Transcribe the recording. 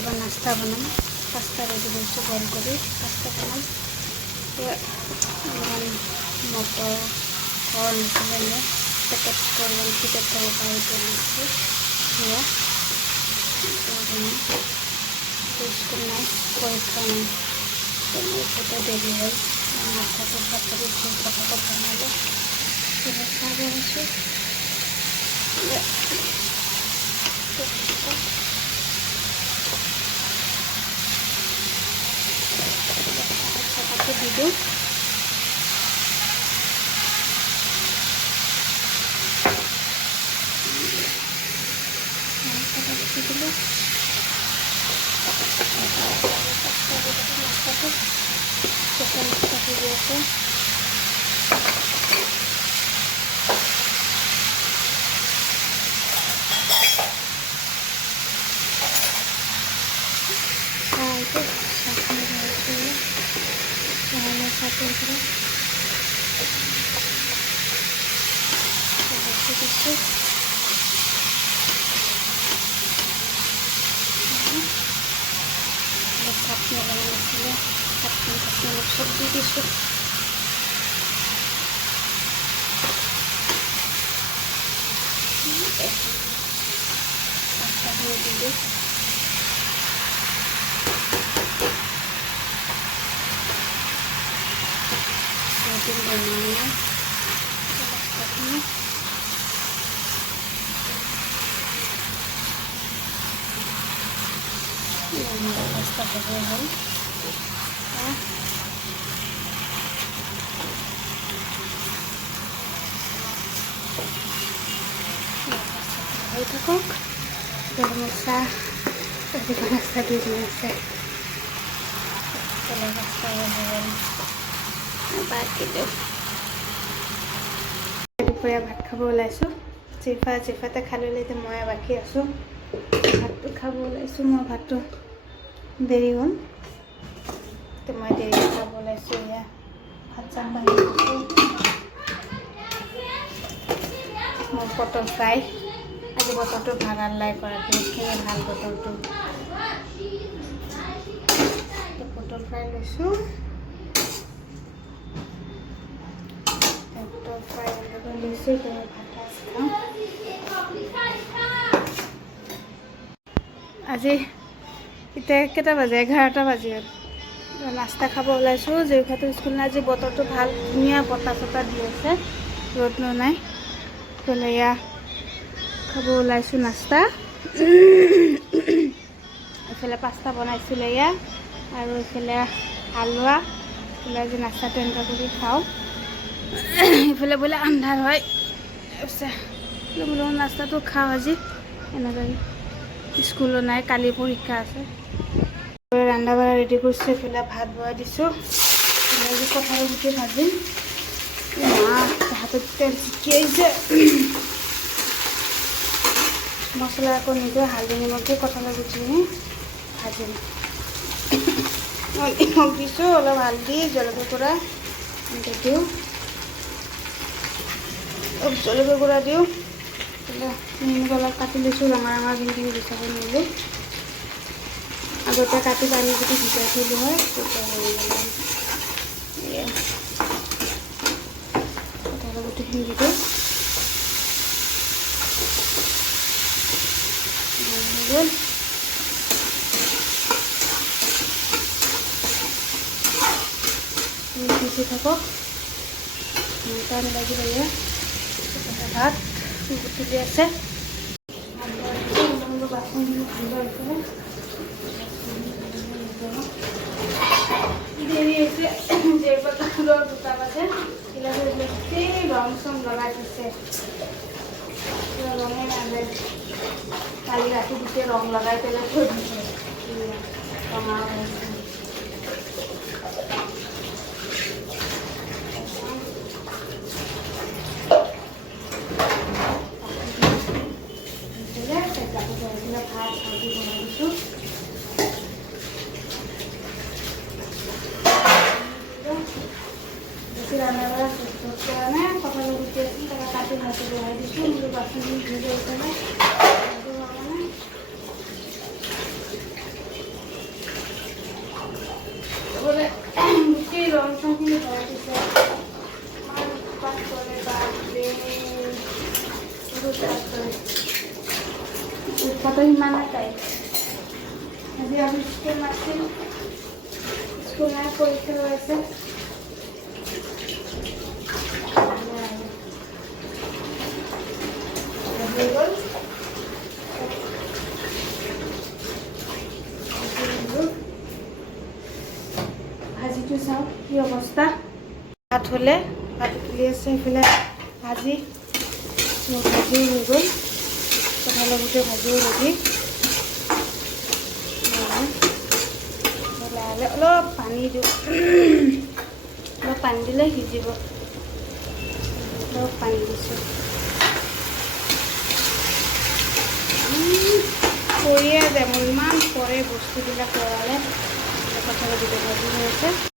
এবার নাস্তা বানাম পাস্তা রেডি করছি বল করে পাস্তা বানাম মটর কর্ন ছিল প্যাকেট করলাম চিকেন থেকে বাড়িতে আনছি স্কুল নাই পরীক্ষা নেই সেটা দেরি হয় নাস্তাকে সরকারি ফটাফট বানালো সেটা খাওয়া আছে ছাটাকে দিল দিল নাস্তাকে সেটা নাস্তাকে দিয়েছে সাথে দিচ্ছি চাটনি বানিয়েছিল চাটনি সবজি দিচ্ছি পাস্তা দিয়ে দিল বানিয়ে পাস্তা হবে হয় হয়ে থাকুক গরম মশলা রাস্তা দিয়ে দিয়েছে রাস্তা বাকি দুপৰীয়া ভাত খাব ওলাইছোঁ চিফাতে খাই ল'লে এতিয়া মই বাকী আছোঁ ভাতটো খাব ওলাইছোঁ মই ভাতটো দেৰি হ'ল তো মই দেৰি খাব ওলাইছোঁ এয়া ভাত চাত বান্ধি দিছোঁ মোৰ পটল ফ্ৰাই আজি বতৰটো ভাল আল্লাই কৰা বহুতখিনি ভাল বতৰটো পটল ফ্ৰাই লৈছোঁ ফ্ৰাই লৈছোঁ ভাত খাওঁ আজি এতিয়া কেইটা বাজে 11টা বাজি নাস্তা খাব ওলাইছোঁ যিহেতু স্কুল নাই আজি বতৰটো ভাল ধুনীয়া বতাহ চতাহ দি আছে ৰ'দ নাই এয়া খাব ওলাইছোঁ নাস্তা এইফালে পাস্তা বনাইছিলোঁ এয়া আৰু এইফালে হালোৱা এইফালে আজি নাস্তাটো এনেকুৱা কৰি খাওঁ এইফালে বোলে আন্ধাৰ হয় বোলো নাস্তাটো খাওঁ আজি এনেকৈ স্কুলো নাই কালি পৰীক্ষা আছে ৰান্ধা বাঢ়া ৰেডি কৰিছোঁ এইফালে ভাত বহাই দিছোঁ আজি কঁঠালৰ গুটি ভাজিম হাতত তেল চিকি আহিছে মছলা আকৌ নিদিওঁ হালধি নিমখ দি কঁঠালৰ গুটিখিনি ভাজিম নিমখ দিছোঁ অলপ হালধি জলকীয়া গুড়া এনেকৈ দিওঁ জলকীয়া গুড়া দিওঁ নিমখ অলপ কাটি লৈছোঁ ৰঙা ভিনখিনি গুচাব নিলোঁ আগতে কাটি পানী যদি ভিজাই থলোঁ হয় তেতিয়া হৈ গ'ল কঁঠালৰ গুটিখিনি দি দিওঁ গ'ল পিচি থাকক টাইম লাগিব এয়া ভাত তুলি আছে দেৰি হৈছে 2টা বাজে ৰং চং লগাই থৈছে ৰঙে নাযায় কালি ৰাতি গোটেই ৰং লগাই পেলাই থৈ দিছে ৰঙা ভাত ভাজি বনাই দিছোঁ বেছি ৰান্ধা বাঢ়া কৰা নাই কঁঠালৰ গুটি আছিল তাকে কাটি ভাজি বনাই দিছোঁ মোৰ বাচনখিনি ধুই গৈছে নাই মাহঁতৰ সিমানে টাইট। আজি আমি স্কুল নাছিল, স্কুল নাই, পৰীক্ষা হৈ আছে। হৈ গ'ল ভাজিটো চাওঁ কি অৱস্থা। ভাত হ'লে ভাত তুলি আছে, সেইফালে ভাজি মোৰ ভাজিও হৈ গ'ল, কঁঠালৰ গুটি ভাজিও ৰেডি। অলপ পানী দিওঁ, অলপ পানী দিলে সিজিব। অলপ পানী দিছোঁ, কৰিয়ে যায় মোৰ, ইমান কৰে বস্তুবিলাক কৰালে। কঁঠালৰ গুটি ভাজি হৈ আছে।